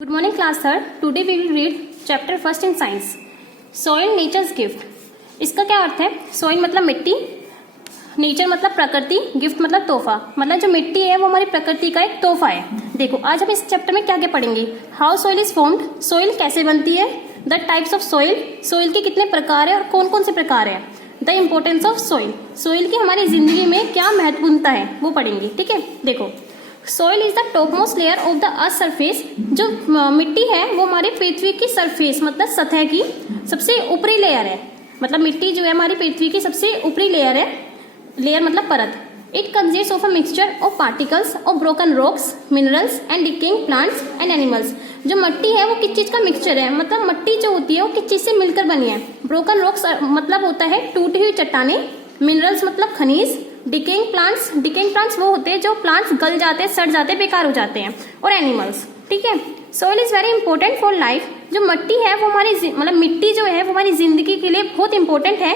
Good morning class third. Today we will read chapter first in science. Soil nature's gift. इसका क्या अर्थ है? Soil मतलब मिट्टी, nature मतलब प्रकृति, गिफ्ट मतलब तोहफा। मतलब जो मिट्टी है वो हमारी प्रकृति का एक तोहफा है। देखो आज हम इस चैप्टर में क्या क्या पढ़ेंगे। How soil is formed, soil कैसे बनती है, the types of soil, soil के कितने प्रकार है और कौन कौन से प्रकार है, the importance of soil, soil की हमारी जिंदगी में क्या महत्वपूर्णता है वो पढ़ेंगे। ठीक है, देखो soil is the top most layer of the earth surface. जो मिट्टी है वो हमारी पृथ्वी की सरफेस मतलब सतह की सबसे ऊपरी लेयर है। मतलब मिट्टी जो है हमारी पृथ्वी की सबसे ऊपरी लेयर है, लेयर मतलब परत। It consist of a mixture of particles of broken rocks, minerals and decaying plants and animals. जो मिट्टी है वो किस चीज का मिक्सचर है, मतलब मिट्टी जो होती है वो किस चीज से मिलकर बनी है। ब्रोकन रॉक्स मतलब होता है टूटी हुई चट्टाने, मिनरल्स मतलब खनिज, डिकेइंग प्लांट्स वो होते हैं जो प्लांट्स गल जाते हैं, सड़ जाते हैं, बेकार हो जाते हैं, और एनिमल्स। ठीक है, soil is very important for life. जो मिट्टी है वो हमारी मतलब मिट्टी जो है वो हमारी जिंदगी के लिए बहुत इंपॉर्टेंट है।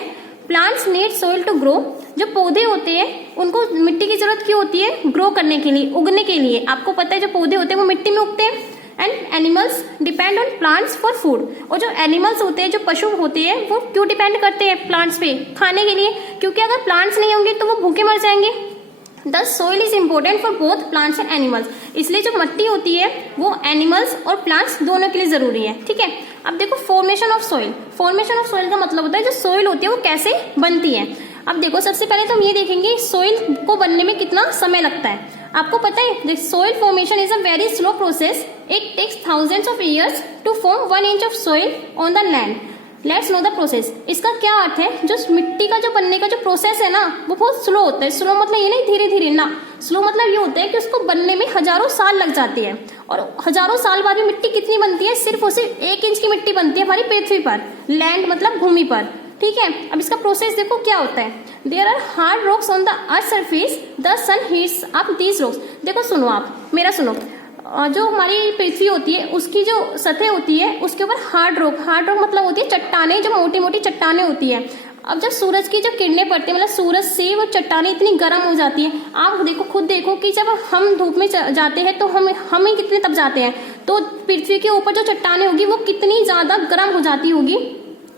Plants need soil to grow. जो पौधे होते हैं उनको मिट्टी की जरूरत क्यों होती है? ग्रो करने के लिए, उगने के लिए। आपको पता है जो पौधे होते हैं वो मिट्टी में उगते हैं। And animals depend on plants for food. और जो एनिमल्स होते हैं, जो पशु होते हैं, वो क्यों डिपेंड करते हैं प्लांट्स पे? खाने के लिए, क्योंकि अगर प्लांट्स नहीं होंगे तो वो भूखे मर जाएंगे। The soil is important for both plants and animals. इसलिए जो मिट्टी होती है वो एनिमल्स और प्लांट्स दोनों के लिए जरूरी है। ठीक है, अब देखो formation of soil. Formation of soil का मतलब होता है जो सोइल होती है वो कैसे बनती है। अब देखो सबसे पहले तो हम ये देखेंगे सोइल को बनने में कितना समय लगता है। आपको पता है soil formation is a very slow process. It takes thousands of years to form 1 inch of soil on the land. Let's know the process. इसका क्या अर्थ है? जो मिट्टी का जो बनने का जो प्रोसेस है ना वो बहुत स्लो होता है। स्लो मतलब ये नहीं धीरे धीरे ना, स्लो मतलब ये होता है कि उसको बनने में हजारों साल लग जाते हैं। और हजारों साल बाद भी मिट्टी कितनी बनती है? सिर्फ और सिर्फ 1 इंच की मिट्टी बनती है हमारी पृथ्वी पर, लैंड मतलब भूमि पर। ठीक है, अब इसका प्रोसेस देखो क्या होता है। There are hard rocks on the earth surface, the sun heats up these rocks. देखो सुनो, आप मेरा सुनो। जो हमारी पृथ्वी होती है उसकी जो सतह होती है उसके ऊपर हार्ड रॉक मतलब होती है चट्टाने, जो मोटी मोटी चट्टाने होती है। अब जब सूरज की जो किरणें पड़ती है मतलब सूरज से वो चट्टाने इतनी गर्म हो जाती है। आप देखो खुद देखो कि जब हम धूप में जाते हैं तो हम कितने तप जाते हैं, तो पृथ्वी के ऊपर जो चट्टाने होगी वो कितनी ज्यादा गर्म हो जाती होगी।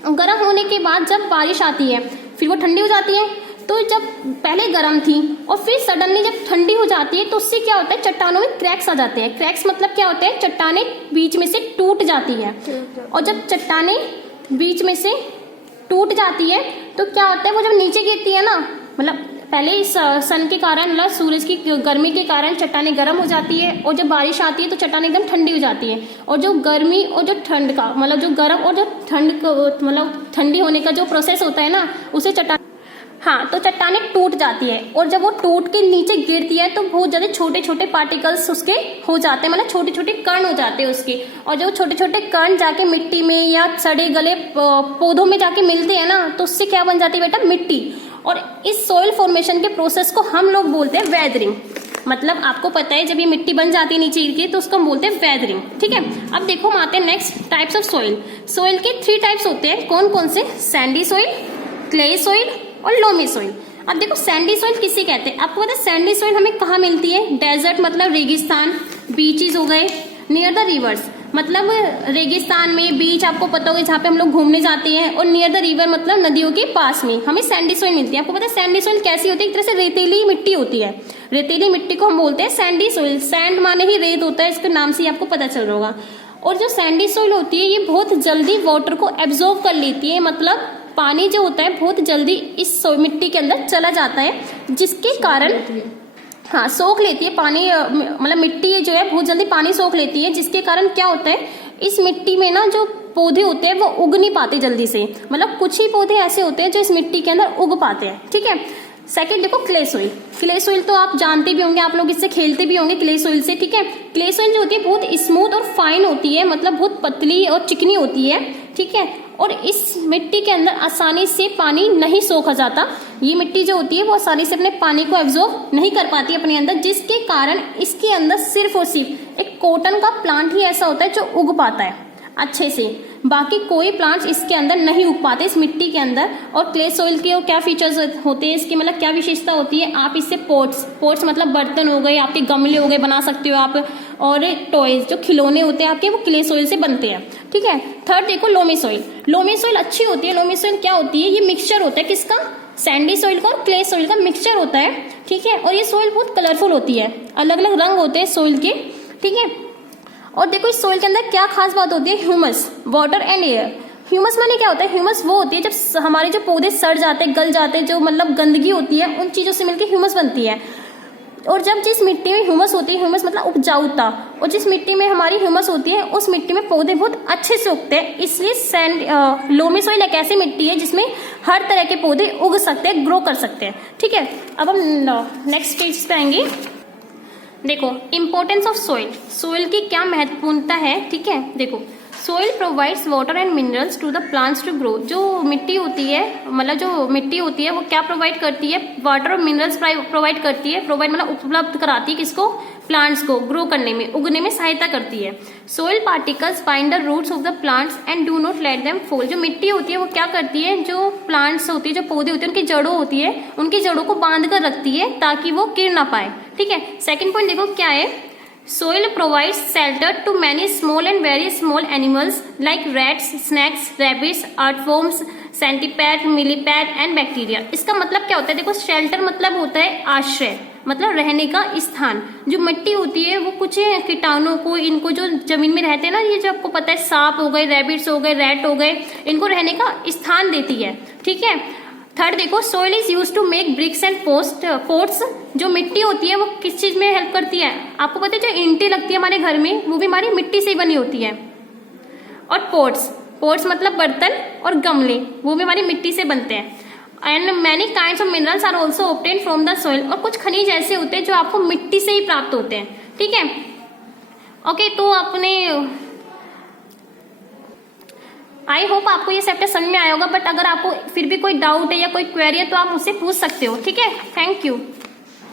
गर्म होने के बाद जब बारिश आती है फिर वो ठंडी हो जाती है। तो जब पहले गर्म थी और फिर सडनली जब ठंडी हो जाती है तो उससे क्या होता है, चट्टानों में क्रैक्स आ जाते हैं। क्रैक्स मतलब क्या होता है? चट्टाने बीच में से टूट जाती है। और जब चट्टाने बीच में से टूट जाती है तो क्या होता है, वो जब नीचे गिरती है ना, मतलब पहले इस सन के कारण मतलब सूरज की गर्मी के कारण चट्टाने गर्म हो जाती है, और जब बारिश आती है तो चट्टाने एकदम ठंडी हो जाती है। और जो गर्मी और जो ठंड का मतलब जो गर्म और जो ठंड मतलब ठंडी होने का जो प्रोसेस होता है ना उसे तो चट्टाने टूट जाती है। और जब वो टूट के नीचे गिरती है तो बहुत ज्यादा छोटे छोटे पार्टिकल्स उसके हो जाते हैं, मतलब छोटे छोटे कण हो जाते हैं उसके। और जो छोटे छोटे कण जाके मिट्टी में या सड़े गले पौधों में जाके मिलते हैं ना तो उससे क्या बन जाती है बेटा? मिट्टी। और इस सोइल फॉर्मेशन के प्रोसेस को हम लोग बोलते हैं वेदरिंग। मतलब आपको पता है जब ये मिट्टी बन जाती है नीचे गिर के तो उसको हम बोलते हैं वेदरिंग। ठीक है, अब देखो हम आते हैं next types of soil. Soil के 3 टाइप्स होते हैं। कौन कौन से? सैंडी सोइल, क्ले सोइल और लोमी सोइल। अब देखो सैंडी सोइल किसे कहते हैं? आपको पता है सैंडी सोइल हमें कहाँ मिलती है? डेजर्ट मतलब रेगिस्तान, बीचेस हो गए, नियर द रिवर्स मतलब रेगिस्तान में, बीच आपको पता होगा जहाँ पे हम लोग घूमने जाते हैं, और नियर द रिवर मतलब नदियों के पास में हमें सैंडी सोइल मिलती है। आपको पता है सैंडी सोइल कैसी होती है? एक तरह से रेतीली मिट्टी होती है। रेतीली मिट्टी को हम बोलते हैं सैंडी सोइल। सैंड माने ही रेत होता है, इसके नाम से आपको पता चल रहा होगा। और जो सैंडी सोइल होती है ये बहुत जल्दी वाटर को एब्जॉर्ब कर लेती है, मतलब पानी जो होता है बहुत जल्दी इस मिट्टी के अंदर चला जाता है, जिसके कारण सोख लेती है पानी। मतलब मिट्टी जो है बहुत जल्दी पानी सोख लेती है, जिसके कारण क्या होता है इस मिट्टी में ना जो पौधे होते हैं वो उग नहीं पाते जल्दी से। मतलब कुछ ही पौधे ऐसे होते हैं जो इस मिट्टी के अंदर उग पाते हैं। ठीक है, सेकंड देखो क्ले सोइल। क्ले सोइल तो आप जानते भी होंगे, आप लोग इससे खेलते भी होंगे क्ले सोइल से। ठीक है, क्ले सोइल जो होती है बहुत स्मूथ और फाइन होती है, मतलब बहुत पतली और चिकनी होती है। ठीक है, और इस मिट्टी के अंदर आसानी से पानी नहीं सोखा जाता। ये मिट्टी जो होती है वो आसानी से अपने पानी को एब्जॉर्ब नहीं कर पाती अपने अंदर, जिसके कारण इसके अंदर सिर्फ और सिर्फ एक कॉटन का प्लांट ही ऐसा होता है जो उग पाता है अच्छे से। बाकी कोई प्लांट्स इसके अंदर नहीं उग पाते, इस मिट्टी के अंदर। और क्ले सॉइल के और क्या फीचर्स होते हैं इसकी, मतलब क्या विशेषता होती है, आप इससे पोट्स मतलब बर्तन हो गए, आपके गमले हो गए, बना सकते हो आप। और टॉयज जो खिलौने होते हैं आपके, वो क्ले सॉइल से बनते हैं, ठीक है। थर्ड देखो लोमी सॉइल। लोमी सॉइल अच्छी होती है। लोमी सॉइल क्या होती है, ये मिक्सचर होता है किसका, सैंडी सॉइल का और क्ले सॉइल का मिक्सचर होता है, ठीक है। और ये सॉइल बहुत कलरफुल होती है, अलग अलग रंग होते हैं सॉइल के, ठीक है। और देखो इस सॉइल के अंदर क्या खास बात होती है, humus, water and air. Humus माने क्या होता है, ह्यूमस वो होती है जब हमारे जो पौधे सड़ जाते हैं, गल जाते हैं, जो मतलब गंदगी होती है, उन चीजों से मिलकर ह्यूमस बनती है। और जब जिस मिट्टी में ह्यूमस होती है, ह्यूमस मतलब उपजाऊता, और जिस मिट्टी में हमारी ह्यूमस होती है उस मिट्टी में पौधे बहुत अच्छे से उगते हैं। इसलिए लोमी सॉइल एक ऐसी मिट्टी है जिसमें हर तरह के पौधे उग सकते हैं, ग्रो कर सकते हैं, ठीक है। अब हम नेक्स्ट पेज पे आएंगे। देखो इंपॉर्टेंस ऑफ सॉइल, सॉइल की क्या महत्वपूर्णता है, ठीक है। देखो soil provides water and minerals to the plants to grow. जो मिट्टी होती है, मतलब जो मिट्टी होती है वो क्या प्रोवाइड करती है, वाटर और मिनरल्स प्रोवाइड करती है। प्रोवाइड मतलब उपलब्ध कराती है किसको, प्लांट्स को ग्रो करने में, उगने में सहायता करती है। Soil particles bind the roots of the plants and do not let them fall. जो मिट्टी होती है वो क्या करती है, जो प्लांट्स होती है, जो पौधे होते हैं, उनकी जड़ों होती है, उनकी जड़ों को बांध कर रखती है ताकि वो गिर ना पाए, ठीक है। सेकेंड पॉइंट देखो क्या है, soil provides shelter to many small and very small animals like rats, snakes, rabbits, earthworms, centipede, millipede and bacteria। इसका मतलब क्या होता है, देखो शेल्टर मतलब होता है आश्रय, मतलब रहने का स्थान। जो मिट्टी होती है वो कुछ कीटाणुओं को, इनको जो जमीन में रहते हैं ना, ये जो आपको पता है सांप हो गए, रैबिट्स हो गए, रैट हो गए, इनको रहने का स्थान देती है, ठीक है। थर्ड देखो soil is use to make bricks and pots. जो मिट्टी होती है वो किस चीज में हेल्प करती है, आपको पता है जो ईंटें लगती है हमारे घर में वो भी हमारी मिट्टी से ही बनी होती है। और पोट्स मतलब बर्तन, और गमले वो भी हमारी मिट्टी से बनते हैं। And many kinds of minerals are also obtained from the soil. और कुछ खनिज ऐसे होते हैं जो आपको मिट्टी से ही प्राप्त होते हैं, ठीक है। ओके, तो आपने आई होप आपको ये चैप्टर समझ में आया होगा। बट अगर आपको फिर भी कोई डाउट है या कोई क्वेरी है तो आप मुझसे पूछ सकते हो, ठीक है। Thank you.